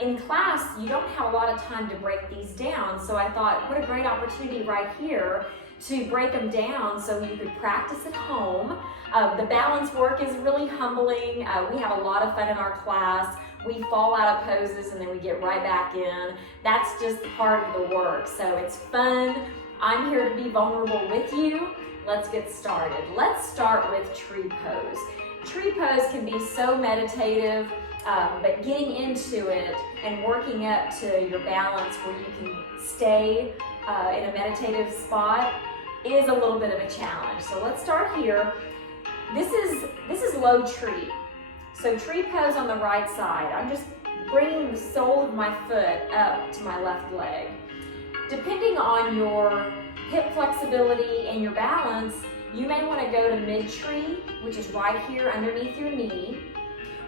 in class, you don't have a lot of time to break these down, so I thought, what a great opportunity right here to break them down so you could practice at home. The balance work is really humbling. We have a lot of fun in our class. We fall out of poses and then we get right back in. That's just part of the work, so it's fun. I'm here to be vulnerable with you. Let's get started. Let's start with tree pose. Tree pose can be so meditative, but getting into it and working up to your balance where you can stay in a meditative spot is a little bit of a challenge. So let's start here. This is low tree. So tree pose on the right side. I'm just bringing the sole of my foot up to my left leg. Depending on your hip flexibility and your balance, you may want to go to mid-tree, which is right here underneath your knee.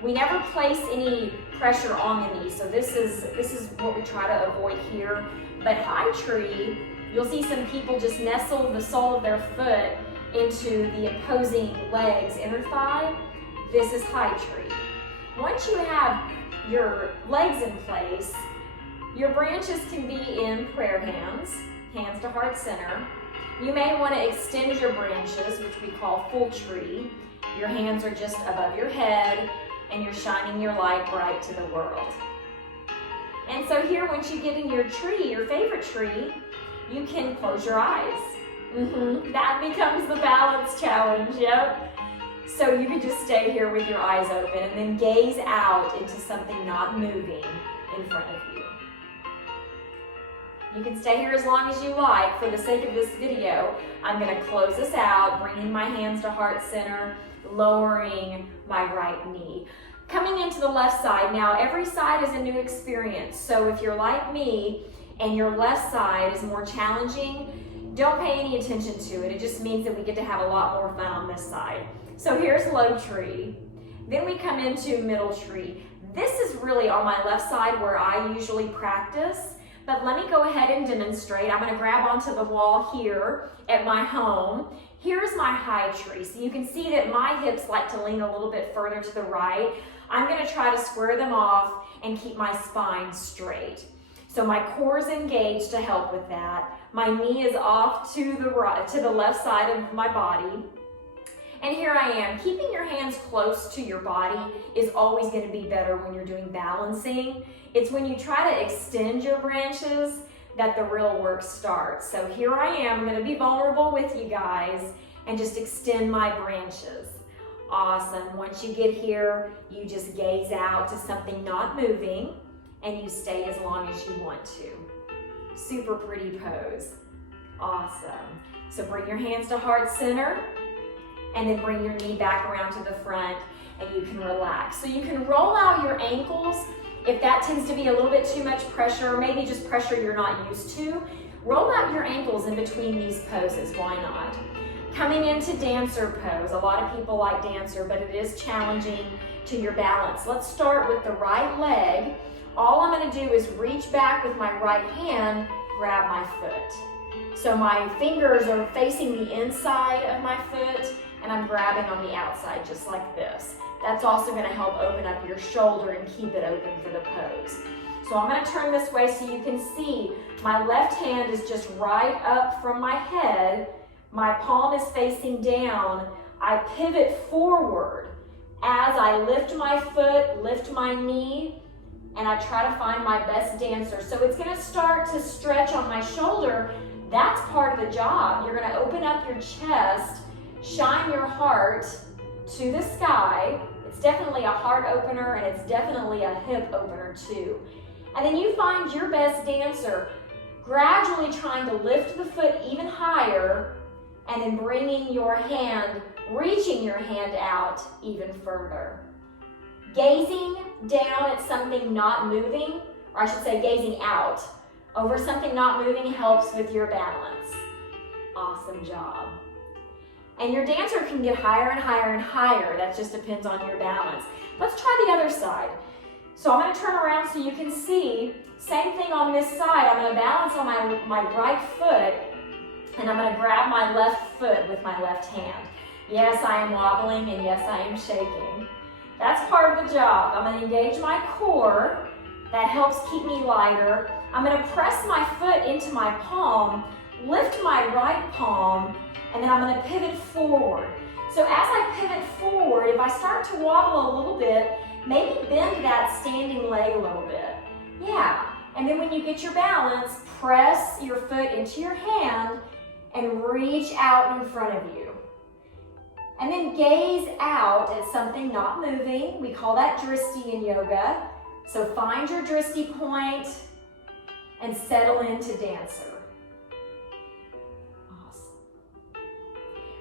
We never place any pressure on the knee, so this is what we try to avoid here. But high tree, you'll see some people just nestle the sole of their foot into the opposing leg's inner thigh. This is high tree. Once you have your legs in place, your branches can be in prayer hands, hands to heart center. You may want to extend your branches, which we call full tree. Your hands are just above your head and you're shining your light bright to the world. And so here, once you get in your tree, your favorite tree, you can close your eyes. That becomes the balance challenge, yep. So you can just stay here with your eyes open and then gaze out into something not moving in front of you. You can stay here as long as you like. For the sake of this video, I'm going to close this out, bringing my hands to heart center, lowering my right knee. Coming into the left side. Now, every side is a new experience. So if you're like me and your left side is more challenging, don't pay any attention to it. It just means that we get to have a lot more fun on this side. So here's low tree. Then we come into middle tree. This is really on my left side where I usually practice. But let me go ahead and demonstrate. I'm going to grab onto the wall here at my home. Here's my high tree. So you can see that my hips like to lean a little bit further to the right. I'm going to try to square them off and keep my spine straight. So my core is engaged to help with that. My knee is off to the right, to the left side of my body. And here I am. Keeping your hands close to your body is always going to be better when you're doing balancing. It's when you try to extend your branches that the real work starts. So here I am. I'm going to be vulnerable with you guys and just extend my branches. Awesome. Once you get here, you just gaze out to something not moving and you stay as long as you want to. Super pretty pose. Awesome. So bring your hands to heart center. And then bring your knee back around to the front and you can relax. So you can roll out your ankles if that tends to be a little bit too much pressure, or maybe just pressure you're not used to. Roll out your ankles in between these poses, why not? Coming into dancer pose. A lot of people like dancer, but it is challenging to your balance. Let's start with the right leg. All I'm going to do is reach back with my right hand, grab my foot. So my fingers are facing the inside of my foot, and I'm grabbing on the outside just like this. That's also going to help open up your shoulder and keep it open for the pose. So I'm going to turn this way so you can see my left hand is just right up from my head. My palm is facing down. I pivot forward as I lift my foot, lift my knee, and I try to find my best dancer. So it's going to start to stretch on my shoulder. That's part of the job. You're going to open up your chest, shine your heart to the sky. It's definitely a heart opener and it's definitely a hip opener too. And then you find your best dancer, gradually trying to lift the foot even higher and then bringing your hand, reaching your hand out even further. Gazing down at something not moving, or I should say gazing out over something not moving helps with your balance. Awesome job. And your dancer can get higher and higher and higher. That just depends on your balance. Let's try the other side. So I'm going to turn around so you can see. Same thing on this side. I'm going to balance on my right foot, and I'm going to grab my left foot with my left hand. Yes, I am wobbling, and yes, I am shaking. That's part of the job. I'm going to engage my core, That helps keep me lighter. I'm gonna press my foot into my palm, lift my right palm, and then I'm gonna pivot forward. So as I pivot forward, if I start to wobble a little bit, maybe bend that standing leg a little bit. Yeah, and then when you get your balance, press your foot into your hand and reach out in front of you. And then gaze out at something not moving. We call that drishti in yoga. So find your drishti point and settle into dancer. Awesome.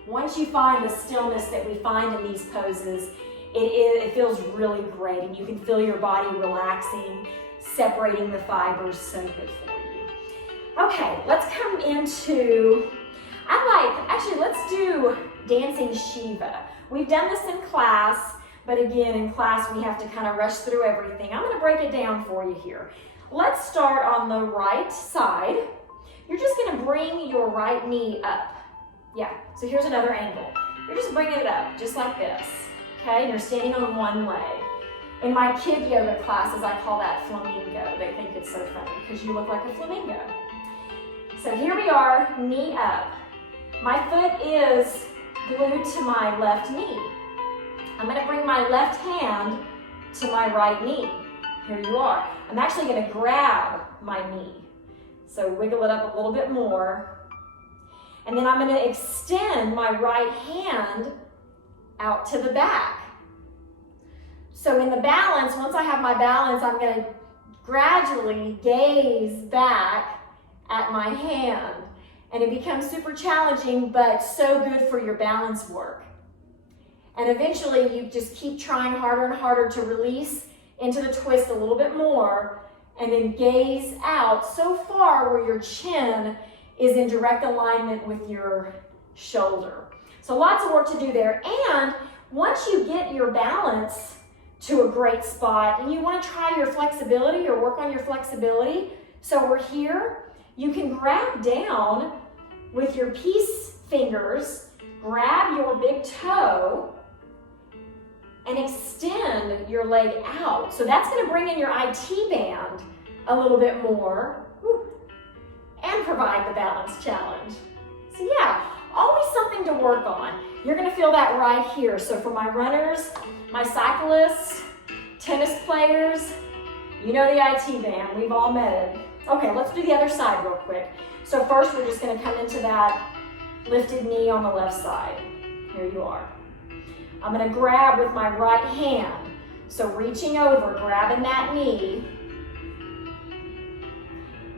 Once you find the stillness that we find in these poses, it feels really great, and you can feel your body relaxing, separating the fibers, so good for you. Okay, let's come into, let's do dancing Shiva. We've done this in class, but again, in class we have to kind of rush through everything. I'm gonna break it down for you here. Let's start on the right side. You're just gonna bring your right knee up. Yeah, so here's another angle. You're just bringing it up, just like this, okay? And you're standing on one leg. In my kid yoga classes, I call that flamingo. They think it's so funny because you look like a flamingo. So here we are, knee up. My foot is glued to my left knee. I'm gonna bring my left hand to my right knee. Here you are. I'm actually gonna grab my knee. So wiggle it up a little bit more. And then I'm gonna extend my right hand out to the back. So in the balance, once I have my balance, I'm gonna gradually gaze back at my hand. And it becomes super challenging, but so good for your balance work. And eventually you just keep trying harder and harder to release into the twist a little bit more, and then gaze out so far where your chin is in direct alignment with your shoulder. So lots of work to do there. And once you get your balance to a great spot, and you want to try your flexibility or work on your flexibility, so we're here, you can grab down with your peace fingers, grab your big toe, and extend your leg out. So that's gonna bring in your IT band a little bit more, and provide the balance challenge. So yeah, always something to work on. You're gonna feel that right here. So for my runners, my cyclists, tennis players, you know the IT band, we've all met it. Okay, let's do the other side real quick. So first we're just gonna come into that lifted knee on the left side. Here you are. I'm gonna grab with my right hand. So reaching over, grabbing that knee.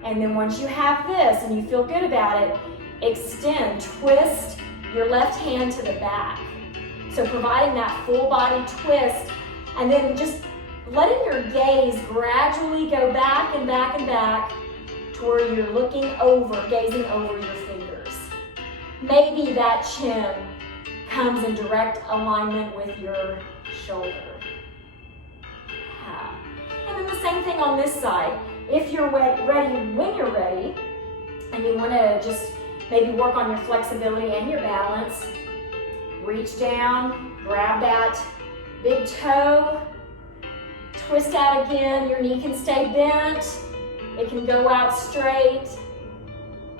And then once you have this and you feel good about it, extend, twist your left hand to the back. So providing that full body twist, and then just letting your gaze gradually go back and back and back to where you're looking over, gazing over your fingers. Maybe that chin comes in direct alignment with your shoulder. Yeah. And then the same thing on this side. If you're ready, when you're ready, and you want to just maybe work on your flexibility and your balance, reach down, grab that big toe, twist out again. Your knee can stay bent. It can go out straight,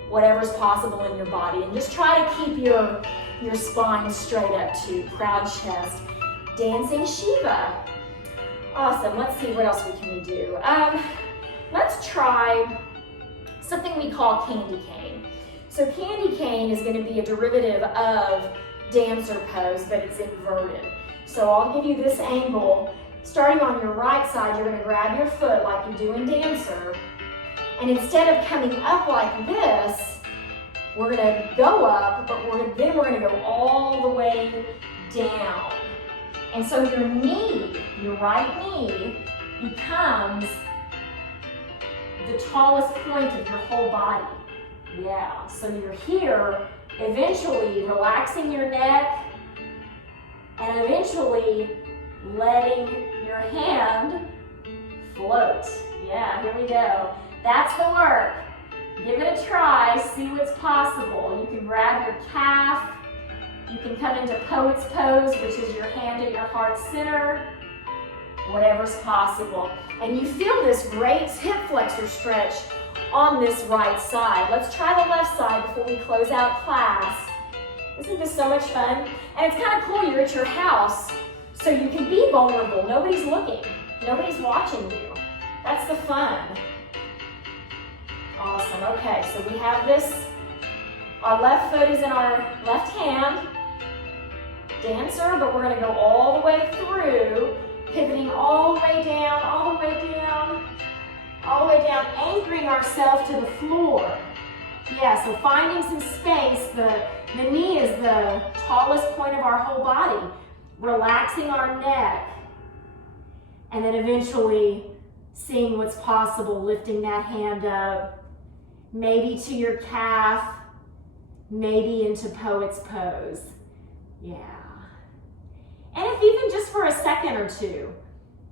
whatever's possible in your body. And just try to keep your spine straight up too. Proud chest. Dancing Shiva. Awesome. Let's see what else we do. Let's try something we call candy cane. So candy cane is going to be a derivative of dancer pose, but it's inverted. So I'll give you this angle. Starting on your right side, you're going to grab your foot like you do in dancer. And instead of coming up like this, we're going to go up, but then we're going to go all the way down. And so your knee, your right knee, becomes the tallest point of your whole body. Yeah, so you're here, eventually relaxing your neck, and eventually letting your hand float. Yeah, here we go. That's the work. Give it a try, see what's possible. You can grab your calf. You can come into poet's pose, which is your hand at your heart center. whatever's possible. And you feel this great hip flexor stretch on this right side. Let's try the left side before we close out class. Isn't this so much fun? And it's kind of cool, you're at your house, so you can be vulnerable. Nobody's looking. Nobody's watching you. That's the fun. Awesome. Okay, so we have this. Our left foot is in our left hand. Dancer, but we're going to go all the way through, pivoting all the way down, all the way down, all the way down, anchoring ourselves to the floor. Yeah, so finding some space. The knee is the tallest point of our whole body. Relaxing our neck. And then eventually seeing what's possible, lifting that hand up, maybe to your calf, maybe into poet's pose. Yeah. And if even just for a second or two,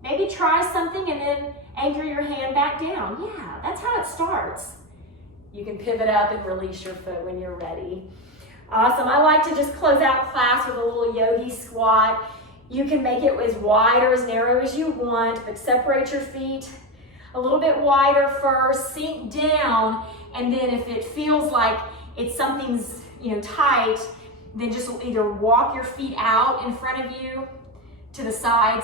maybe try something and then anchor your hand back down. Yeah, that's how it starts. You can pivot up and release your foot when you're ready. Awesome. I like to just close out class with a little yogi squat. You can make it as wide or as narrow as you want, but separate your feet a little bit wider first, sink down, and then if it feels like something's tight, then just either walk your feet out in front of you to the side,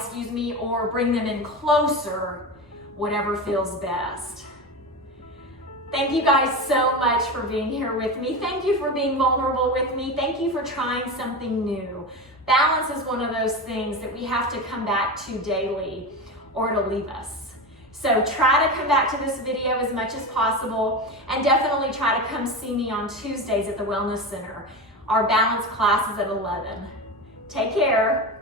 or bring them in closer, whatever feels best. Thank you guys so much for being here with me. Thank you for being vulnerable with me. Thank you for trying something new. Balance is one of those things that we have to come back to daily or it'll leave us. So try to come back to this video as much as possible, and definitely try to come see me on Tuesdays at the Wellness Center. Our balance class is at 11. Take care.